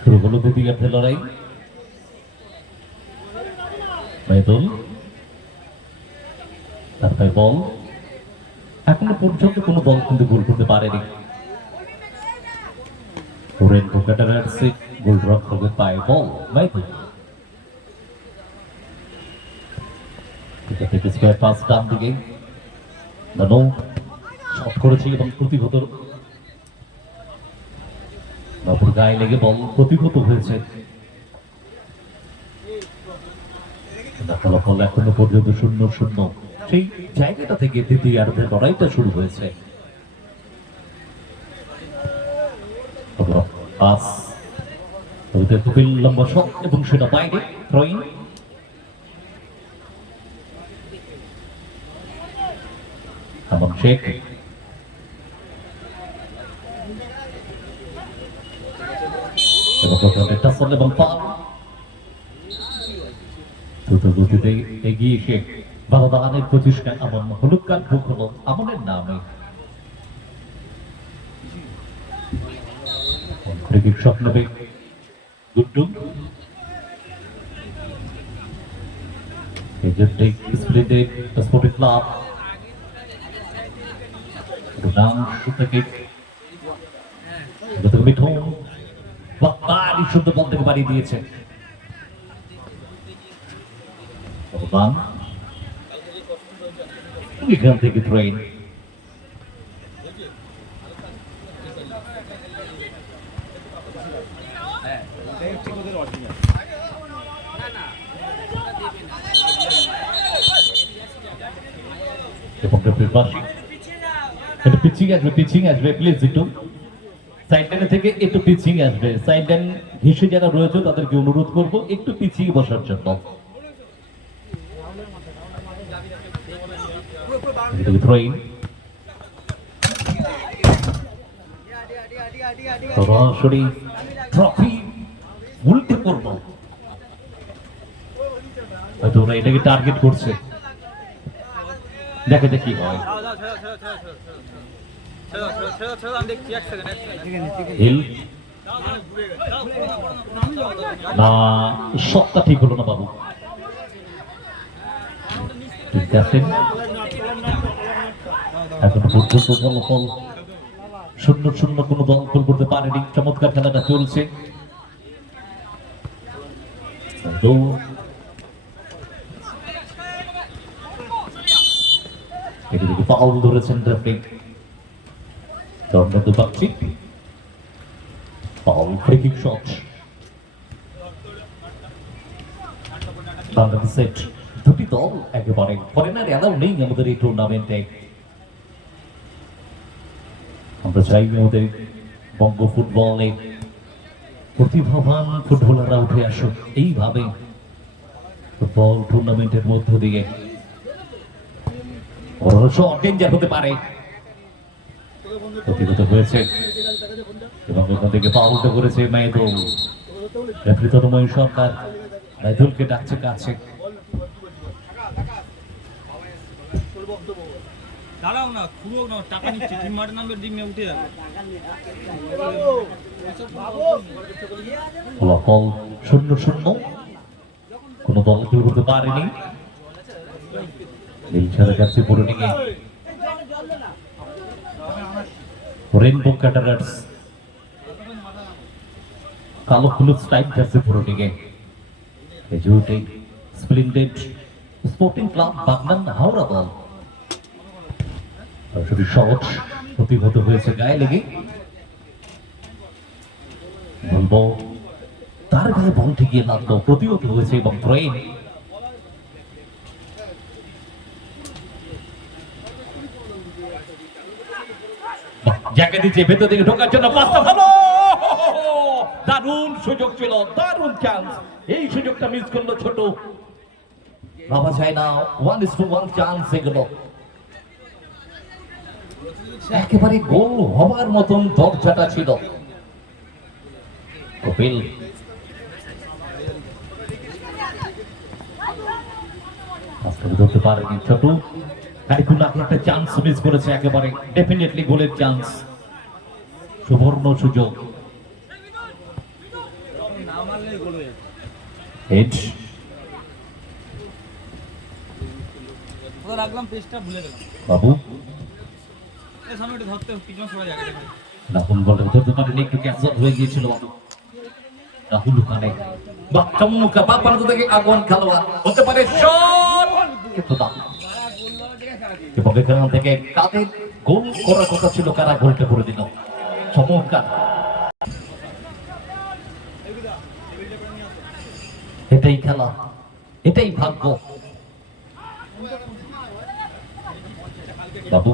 শুরু হলো দ্বিতীয়ার্ধের লড়াই। মেহদুল তার পায়ে বল, এখনো পর্যন্ত কোনো দল কিন্তু গোল করতে পারেনি। রেনবো ক্যাটারার্সে গোলরক্ষকের পায়ে বল, মেহদুল থেকে স্কয়ার পাস ডান দিকে দানো শট করেছে এবং প্রতিহত বাবুর গায়ে লেগে বল প্রতিহত হয়েছে। ফলাফল এখনো পর্যন্ত 0-0। সেই জায়গাটা থেকে দ্বিতীয়ার্ধের লড়াইটা শুরু হয়েছে। পাস খুবই লম্বা শট এবং সেটা বাইরে থ্রোইং। এবং শেখ এবং পাল দ্রুত গতিতে এগিয়ে এসে বালাদানের প্রতিষ্ঠান আমন হলুদ কার্ড ভোগ হলো আমনের নামে। ক্রিকেট শট নেবে গুড্ডু, স্পোর্টিং ক্লাব মিঠুন শুদ্ধ বল থেকে বাড়িয়ে দিয়েছে। এখান থেকে ট্রেন এবং পিচিং আসবে প্লিজ একটু সাইড লাইন থেকে একটু পিচিং আসবে। সাইড লাইন ঘিসে যারা রয়েছে তাদেরকে অনুরোধ করবো একটু পিছিয়ে বসার জন্য। সরাসরি ট্রফি উল্টে করবো, হয়তো ওরা এটাকে টার্গেট করছে, দেখা যাক কি হয়। না শটটা ঠিক হলো না বাবু। এখনো পর্যন্ত ফলাফল 0-0, কোনো দল গোল করতে পারেনি। চমৎকার খেলাটা চলছে। ফাউল ধরেছেন referee Dharmendra Bagchi. Foul, free kick shot. বাংলাদেশের দুটি দল একেবারে ফরেনার এলাও নেই আমাদের এই টুর্নামেন্টে। আমরা চাই আমাদের বঙ্গ ফুটবলে প্রতিভাবান ফুটবলাররা উঠে আসুক এইভাবে ফুটবল টুর্নামেন্টের মধ্য দিয়ে। ডেঞ্জার হতে পারে, প্রতিহত হয়েছে এবং ওখান থেকে ফাউলটা করেছে মেহদুল। রেফারি তন্ময় সরকার মেহদুলকে ডাকছে কাছে। দাঁড়াও না, খুঁড়ো না, টাকা নিচ্ছে, টিম মাঠের নামবে, ডিমে উঠে যাবে। ফলাফল 0-0, কোনো দল গোল করতে পারেনি। যাচ্ছে পুরোটিকে রেনবো ক্যাটারার্স, কালো হলুদ স্ট্রাইপ যাচ্ছে পুরোটিকে। Splendid sporting club Bagnan Howrah দল সবই সহজ প্রতিহত হয়েছে গায়ে লেগে। বলবো তার গায়ে বল ঠেকিয়ে লাগলো, প্রতিহত হয়েছে এবং ট্রেন জায়গা দিচ্ছে ভেতর থেকে ঢোকার জন্য। পাঁচটা ভালো, দারুণ সুযোগ ছিল, দারুণ চান্স। এই সুযোগটা মিস করলো ছোট, ভাবা যায় না। 1-1 চান্স এগুলো একেবারে গোল হবার মতন দরজাটা ছিল। কপিল ধরতে পারেনি ছোট, একটা চান্স মিস করেছে একেবারে, ডেফিনেটলি গোলের চান্স, সুবর্ণ সুযোগ। হেড কোথায় রাখলাম পেজটা ভুলে গেলাম। বাবু এই সামনে একটু ধরতে পিছনে সবাই জায়গাটা রাহুল বলটা ধরতে পারেনি, একটু ক্যান্সার হয়ে গিয়েছিল বাবু। রাহুল ওখানে বাহ, চমৎকার বাপ প্রান্ত থেকে আগুন খেলোয়াড় হতে পারে শট, কিন্তু না। এবং এখান থেকে কাদের গোল করার কথা ছিল, কারা গোলটা করে দিল। চমৎকার, এটাই খেলা, এটাই ভাগ্য। বাবু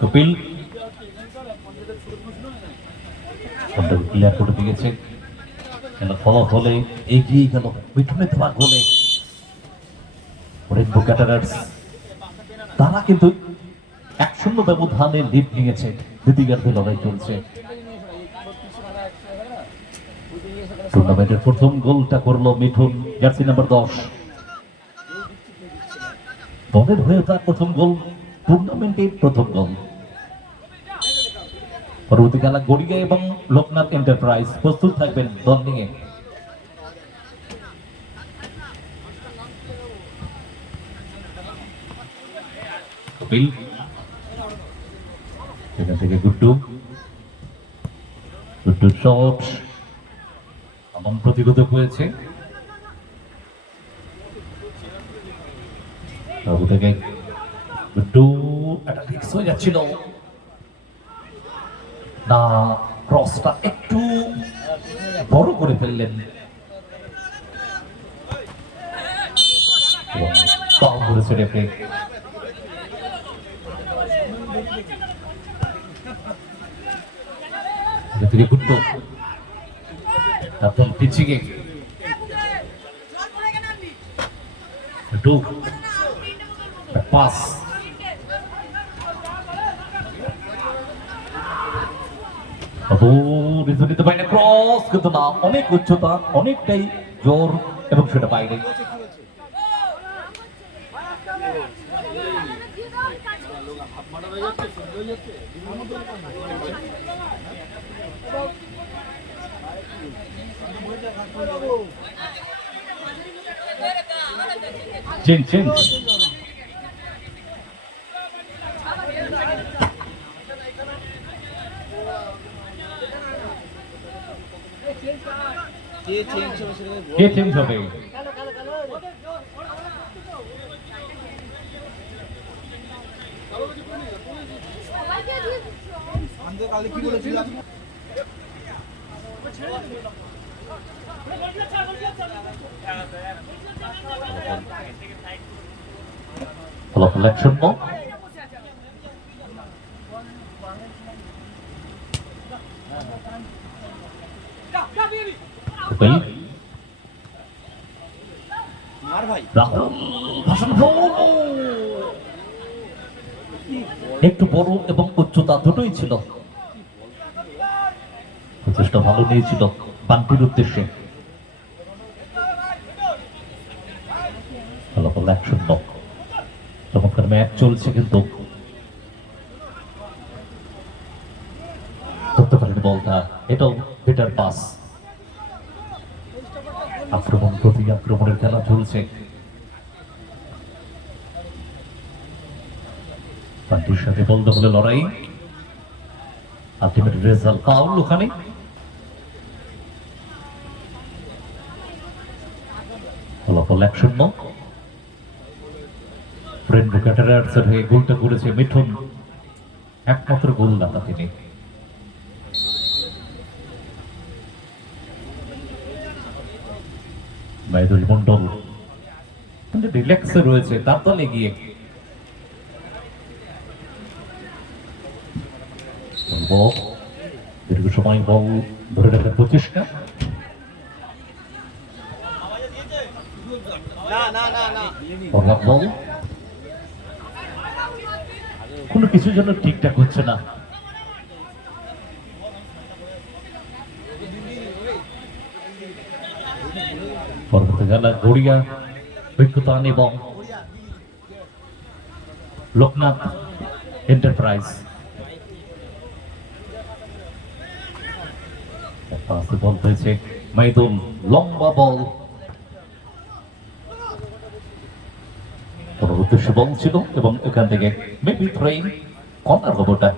কপিল ক্লিয়ার করে দিয়েছে, খেলা ফলাফলে এগিয়ে গেল মিঠুনের দেওয়া গোলে রেইনবো ক্যাটারার্স। তারা কিন্তু 1-0 ব্যবধানে লিড নিয়েছে, দ্বিতীয়ার্ধে লড়াই চলছে। টুর্নামেন্টের প্রথম গোলটা করলো মিঠুন, জার্সি নাম্বার 10। দলের হয়ে তার প্রথম গোল, টুর্নামেন্টের প্রথম গোল। পরবর্তী খেলা গড়িয়া এবং লোকনাথ এন্টারপ্রাইজ প্রস্তুত থাকবেন দল নিয়ে। কপিল এখান থেকে গুড্ডু, গুড্ডু শট এমন প্রতিরোধক হয়েছে। বাবু থেকে গুড্ডু, একটা ফিক্স হয়ে যাচ্ছিল না, ক্রসটা একটু বড় করে ফেললেন। ফাউল করেছে রেফারি। থেকে গুড্ডু একদম পিছিয়ে গুড্ডু পাস, নিতে পারি না, ক্রস কিন্তু না, অনেক উচ্চতা, অনেকটাই জোর এবং সেটা বাইরে। চেঞ্জ চেঞ্জ কে চেঞ্জ হবে? কালে কি বলেছিলাম? ফলাফল 1-0। একটু বড় এবং উচ্চতা দুটোই ছিল, প্রচেষ্টা ভালো নিয়েছিল বান্টির উদ্দেশ্যে। ফলাফল 1-0। চমৎকার ম্যাচ চলছে, কিন্তু ধরতে পারেনি বলটা। এটাও বেটার পাস। আক্রমণ প্রতি আক্রমণের খেলা চলছে। বান্টির সাথে বল দখলে লড়াই, আলটিমেট রেজাল্ট ফাউল ওখানে। ফলাফল 1-0। রেইনবো ক্যাটারার্সের হয়ে গোলটা করেছে মিঠুন, একমাত্র গোলদাতা তিনি। মাইদুল মন্ডল কিন্তু রিল্যাক্সে রয়েছে, তার দলে গিয়ে দীর্ঘ সময় বল ধরে রাখার প্রচেষ্টা। বল কোনো কিছু যেন ঠিকঠাক হচ্ছে না। পরবর্তী খেলা গড়িয়া ঐক্যতান এবং লোকনাথ এন্টারপ্রাইজ। পাশে বল হয়েছে মাইদুল, লম্বা বল কোনো উদ্দেশ্য বল ছিল এবং এখান থেকে মেবি থ্রোইং কর্নার খবরটা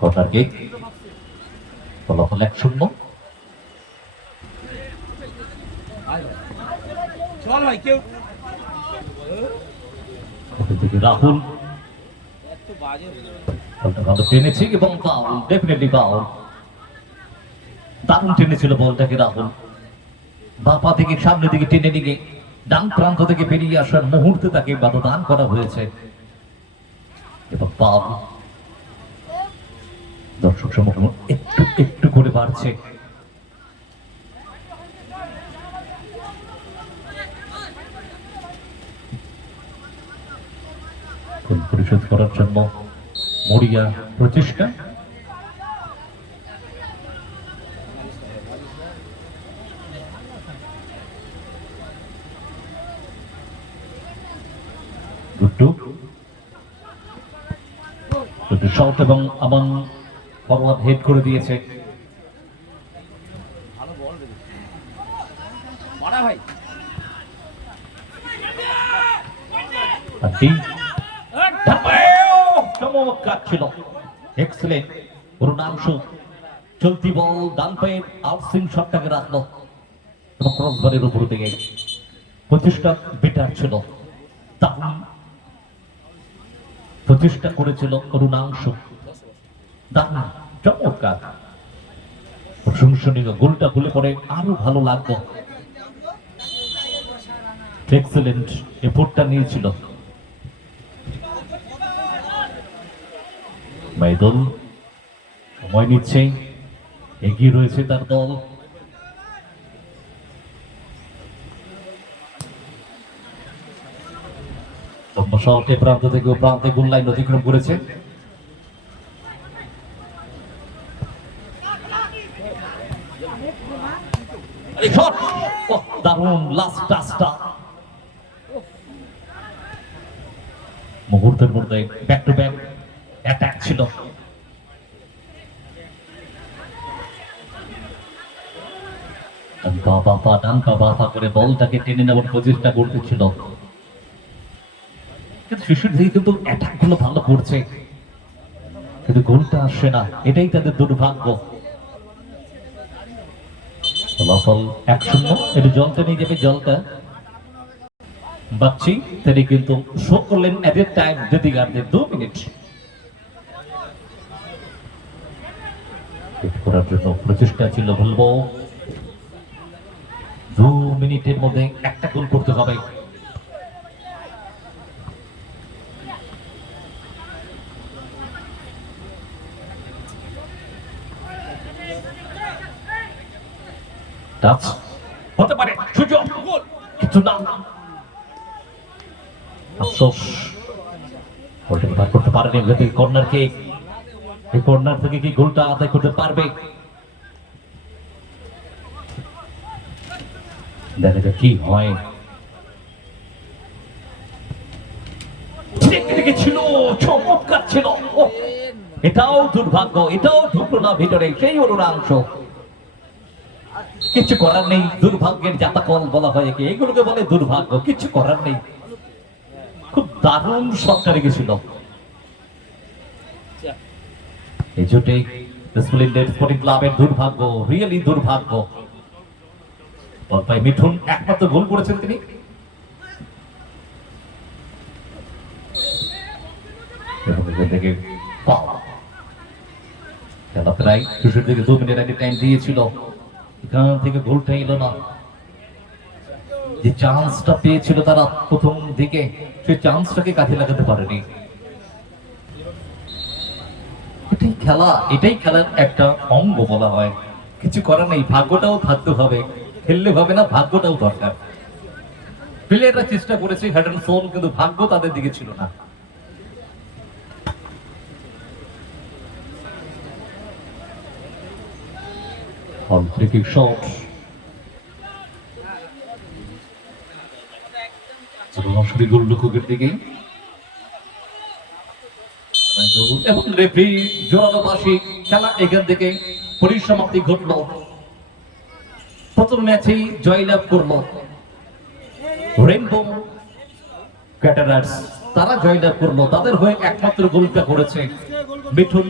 কর্নার কিক ফলাফল 1-0। চল ভাই কেউ রাহুল বলটা ভালো টেনেছে এবং ফাউল, ডেফিনেটলি ফাউল। দারুণ টেনেছিল বলটাকে রাহুল, বাপা থেকে সামনের দিকে টেনে নিয়ে ডান প্রান্ত থেকে বেরিয়ে আসার মুহূর্তে তাকে বাধাদান করা হয়েছে এবং ফাউল। দর্শক সমর্থন একটু একটু করে বাড়ছে। পরিশোধ করার জন্য মরিয়া প্রচেষ্টা। শট এবং আমান ফরওয়ার্ড হেড করে দিয়েছে। চমৎকার ছিল, এক্সেলেন্ট রুনাংশু। চলতি বল ডান পায়ের আউটসুইং শটটাকে রাখলো এবং ক্রসবারের উপর থেকে প্রচেষ্টা বেটার ছিল। দারুণ প্রচেষ্টা করেছিল রুনাংশু, দারুণ চমৎকার প্রশংসনীয়। গোলটা ভুলে পড়ে আরো ভালো লাগতো। এক্সেলেন্ট এফোর্টটা নিয়েছিল মাইদুল, সময় নিচ্ছে, এগিয়ে রয়েছে তার দল। শটে প্রান্ত থেকে প্রান্তে গোল লাইন অতিক্রম করেছে। দারুণ লাস্ট টাচটা, মুহূর্তের মধ্যে ব্যাক টু ব্যাক অ্যাটাক ছিল। ডানকা বাফা করে বলটাকে টেনে নেওয়ার প্রচেষ্টা করতেছিল, কিন্তু শিশুর দিকে কিন্তু অ্যাটাক গুলো ভালো করছে, কিন্তু গোলটা আসছে না। এটাই তাদের দুর্ভাগ্য। ফলাফল 1-0। এটা জলটা নিয়ে যাবে, জলটা বাচ্চি তিনি কিন্তু শো করলেন এট এ টাইম দিদিগারদের 2 মিনিট করার জন্য প্রচেষ্টা ছিল। বলবো 2 মিনিটের মধ্যে একটা গোল করতে হবে। টাচ হতে পারে, সুযোগ, কিন্তু না। আফসোস বলটাকে পার করতে পারেনি। কর্নার কিক, এই কর্নার থেকে কি গোলটা আদায় করতে পারবে? দেখা যাক কি হয়। ছিল চমৎকার ছিল, এটাও দুর্ভাগ্য, এটাও ঢুকলো না ভিতরে সেই অরুণাংশ। কিছু করার নেই, দুর্ভাগ্যের জাতাকল বলা হয় একে, এগুলোকে বলে দুর্ভাগ্য, কিছু করার নেই। খুব দারুণ শটটা রেখেছিল। এই জোটে স্প্লেন্ডেড স্পোর্টিং ক্লাবের দুর্ভাগ্য, রিয়েলি দুর্ভাগ্য। ভাই মিঠুন একমাত্র গোল করেছেন তিনি। খেলা প্রায় শেষের দিকে 2 মিনিট আগে টাইম দিয়েছিল, এখান থেকে গোলটা এলো না। যে চান্সটা পেয়েছিল তারা প্রথম দিকে, সেই চান্সটাকে কাজে লাগাতে পারেনি। এটাই খেলা, এটাই খেলার একটা অঙ্গ বলা হয়। কিছু করার নেই, ভাগ্যটাও থাকতে হবে, খেললে হবে না, ভাগ্যটাও দরকার। প্লেয়াররা চেষ্টা করেছে হেড এন্ড সোল, কিন্তু ভাগ্য তাদের দিকে ছিল না। ফ্রি কিক শট, সরাসরি গোলরক্ষকের দিকে এবং রেফারি জোরালো বাঁশি, খেলা এখান থেকে পরিসমাপ্তি ঘটলো। প্রথম ম্যাচেই জয়লাভ করলো রেইনবো ক্যাটারার্স, তারা জয়লাভ করলো। তাদের হয়ে একমাত্র গোলটা করেছে মিঠুন